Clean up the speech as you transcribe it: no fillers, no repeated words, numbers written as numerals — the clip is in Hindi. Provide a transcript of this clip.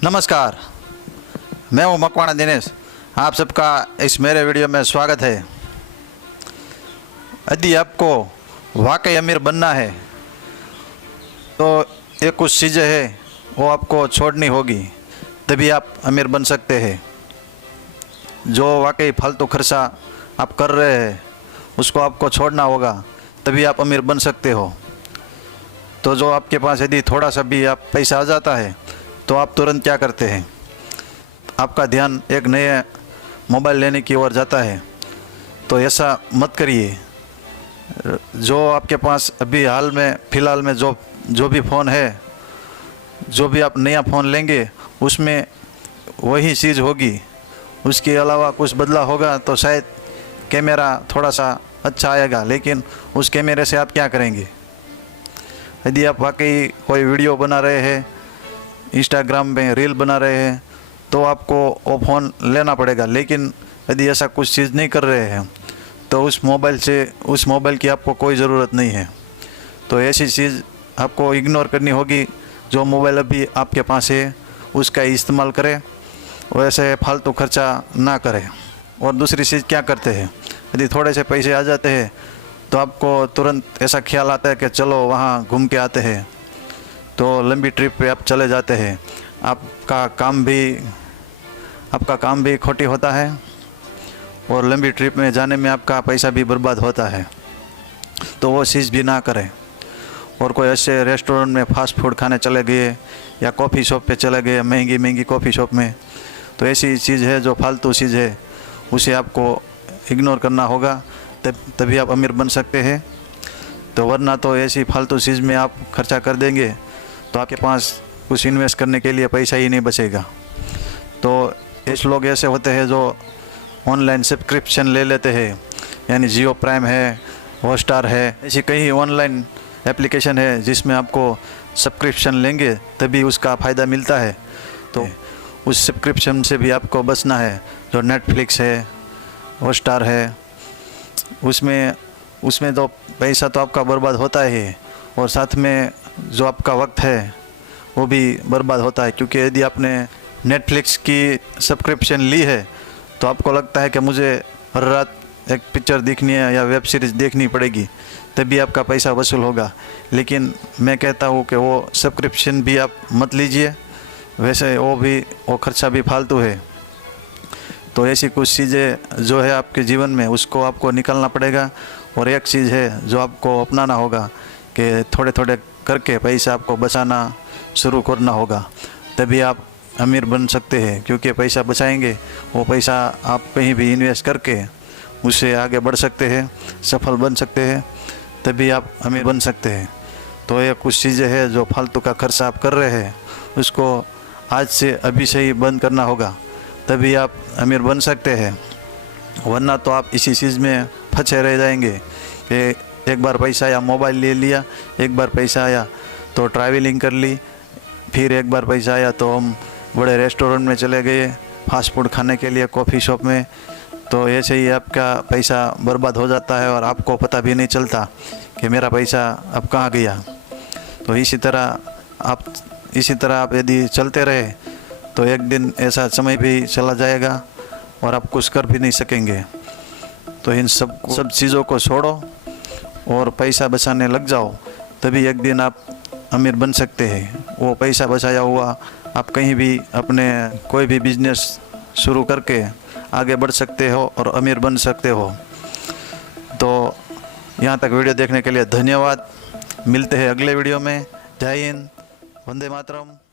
नमस्कार, मैं हूं मकवाना दिनेश। आप सबका इस मेरे वीडियो में स्वागत है। यदि आपको वाकई अमीर बनना है तो ये कुछ चीज़ें हैं वो आपको छोड़नी होगी, तभी आप अमीर बन सकते हैं। जो वाकई फालतू खर्चा आप कर रहे हैं उसको आपको छोड़ना होगा, तभी आप अमीर बन सकते हो। तो जो आपके पास यदि थोड़ा सा भी आप पैसा आ जाता है तो आप तुरंत क्या करते हैं, आपका ध्यान एक नए मोबाइल लेने की ओर जाता है। तो ऐसा मत करिए। जो आपके पास अभी हाल में फ़िलहाल में जो भी फ़ोन है, जो भी आप नया फ़ोन लेंगे उसमें वही चीज़ होगी, उसके अलावा कुछ बदला होगा तो शायद कैमरा थोड़ा सा अच्छा आएगा, लेकिन उस कैमरे से आप क्या करेंगे। यदि आप वाकई कोई वीडियो बना रहे हैं, इंस्टाग्राम में रील बना रहे हैं, तो आपको वो फ़ोन लेना पड़ेगा। लेकिन यदि ऐसा कुछ चीज़ नहीं कर रहे हैं तो उस मोबाइल की आपको कोई ज़रूरत नहीं है। तो ऐसी चीज़ आपको इग्नोर करनी होगी। जो मोबाइल अभी आपके पास है उसका इस्तेमाल करें, वैसे फालतू खर्चा ना करें। और दूसरी चीज़ क्या करते हैं, यदि थोड़े से पैसे आ जाते हैं तो आपको तुरंत ऐसा ख्याल आता है कि चलो वहाँ घूम के आते हैं। तो लंबी ट्रिप पे आप चले जाते हैं। आपका काम भी खोटी होता है और लंबी ट्रिप में जाने में आपका पैसा भी बर्बाद होता है। तो वो चीज़ भी ना करें। और कोई ऐसे रेस्टोरेंट में फास्ट फूड खाने चले गए या कॉफ़ी शॉप पे चले गए, महंगी कॉफ़ी शॉप में, तो ऐसी चीज़ है जो फालतू चीज़ है, उसे आपको इग्नोर करना होगा, तभी आप अमीर बन सकते हैं। तो वरना तो ऐसी फालतू चीज़ में आप खर्चा कर देंगे तो आपके पास कुछ इन्वेस्ट करने के लिए पैसा ही नहीं बचेगा। तो ऐसे लोग ऐसे होते हैं जो ऑनलाइन सब्सक्रिप्शन ले लेते हैं, यानी जियो प्राइम है, हॉटस्टार है, ऐसी कई ऑनलाइन एप्लीकेशन है जिसमें आपको सब्सक्रिप्शन लेंगे तभी उसका फ़ायदा मिलता है। तो उस सब्सक्रिप्शन से भी आपको बचना है। जो नेटफ्लिक्स है, हॉटस्टार है, उसमें तो पैसा तो आपका बर्बाद होता है और साथ में जो आपका वक्त है वो भी बर्बाद होता है। क्योंकि यदि आपने नेटफ्लिक्स की सब्सक्रिप्शन ली है तो आपको लगता है कि मुझे हर रात एक पिक्चर देखनी है या वेब सीरीज़ देखनी पड़ेगी, तभी आपका पैसा वसूल होगा। लेकिन मैं कहता हूँ कि वो सब्सक्रिप्शन भी आप मत लीजिए, वैसे वो खर्चा भी फालतू है। तो ऐसी कुछ चीज़ें जो है आपके जीवन में, उसको आपको निकालना पड़ेगा। और एक चीज़ है जो आपको अपनाना होगा कि थोड़े थोड़े करके पैसा आपको बचाना शुरू करना होगा, तभी आप अमीर बन सकते हैं। क्योंकि पैसा बचाएंगे, वो पैसा आप कहीं भी इन्वेस्ट करके उससे आगे बढ़ सकते हैं, सफल बन सकते हैं, तभी आप अमीर बन सकते हैं। तो ये कुछ चीज़ें हैं जो फालतू का खर्चा आप कर रहे हैं, उसको आज से अभी से ही बंद करना होगा, तभी आप अमीर बन सकते हैं। वरना तो आप इसी चीज़ में फंसे रह जाएंगे कि एक बार पैसा आया मोबाइल ले लिया, एक बार पैसा आया तो ट्रैवलिंग कर ली, फिर एक बार पैसा आया तो हम बड़े रेस्टोरेंट में चले गए फास्ट फूड खाने के लिए, कॉफ़ी शॉप में। तो ऐसे ही आपका पैसा बर्बाद हो जाता है और आपको पता भी नहीं चलता कि मेरा पैसा अब कहाँ गया। तो इसी तरह आप यदि चलते रहे तो एक दिन ऐसा समय भी चला जाएगा और आप कुछ कर भी नहीं सकेंगे। तो इन सब चीज़ों को छोड़ो और पैसा बचाने लग जाओ, तभी एक दिन आप अमीर बन सकते हैं। वो पैसा बचाया हुआ आप कहीं भी अपने कोई भी बिजनेस शुरू करके आगे बढ़ सकते हो और अमीर बन सकते हो। तो यहाँ तक वीडियो देखने के लिए धन्यवाद। मिलते हैं अगले वीडियो में। जय हिंद, वंदे मातरम।